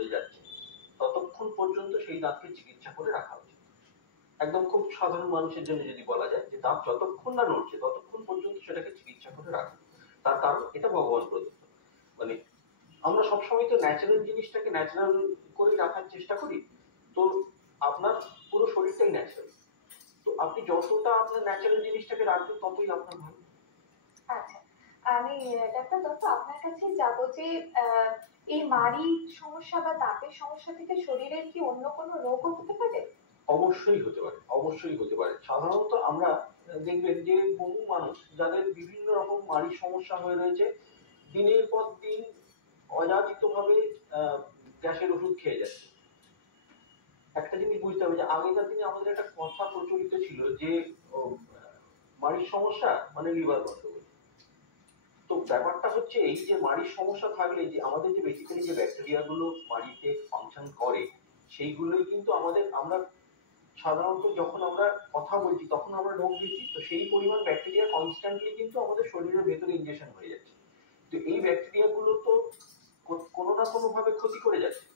নড়ে যাচ্ছে ততক্ষণ পর্যন্ত সেই দাঁতকে চিকিৎসা করে রাখা উচিত। একদম খুব সাধারণ মানুষের জন্য যদি বলা যায় যে দাঁত যতক্ষণ না নড়ছে ততক্ষণ পর্যন্ত সেটাকে চিকিৎসা করে রাখা। তার কারণ এটা ভগবান প্রদত্ত। মানে আমরা সবসময় তো ন্যাচারাল জিনিসটাকে ন্যাচারাল করে রাখার চেষ্টা করি। তো আপনার পুরো শরীরটাই ন্যাচারাল। তো আপনি যতটা আপনার ন্যাচারাল জিনিসটাকে রাখবেন ততই আপনার ভালো। আচ্ছা, আমি ডাক্তার দত্ত আপনার কাছে যাব যে এই মাড়ি সমস্যা বা দাঁতের সমস্যা থেকে শরীরের কি অন্য কোনো রোগও হতে পারে? অবশ্যই হতে পারে, অবশ্যই হতে পারে। সাধারণত আমরা দেখবেন যে বহু মানুষ যাদের বিভিন্ন রকম মাড়ির সমস্যা হয়ে রয়েছে দিনের পর দিন অযাচিত ভাবে গ্যাসের ওষুধ খেয়ে যাচ্ছে। একটা জিনিস বুঝতে হবে যে আগেকার দিনে আমাদের একটা কথা প্রচলিত ছিল যে মাড়ির সমস্যা মানে লিভার গন্ডগোল। তো ব্যাপারটা হচ্ছে এই যে মাড়ির সমস্যা থাকলে যে আমাদের যে বেসিক্যালি যে ব্যাকটেরিয়া গুলো মাড়িতে ফাংশন করে সেইগুলোই কিন্তু আমাদের আমরা সাধারণত যখন আমরা কথা বলছি তখন আমরা ঢোক দিচ্ছি তো সেই পরিমাণ ব্যাকটেরিয়া কনস্ট্যান্টলি কিন্তু আমাদের শরীরের ভেতরে ইনজেকশন হয়ে যাচ্ছে। তো এই ব্যাকটেরিয়া গুলো তো কোনো না কোনো ভাবে ক্ষতি করে যাচ্ছে।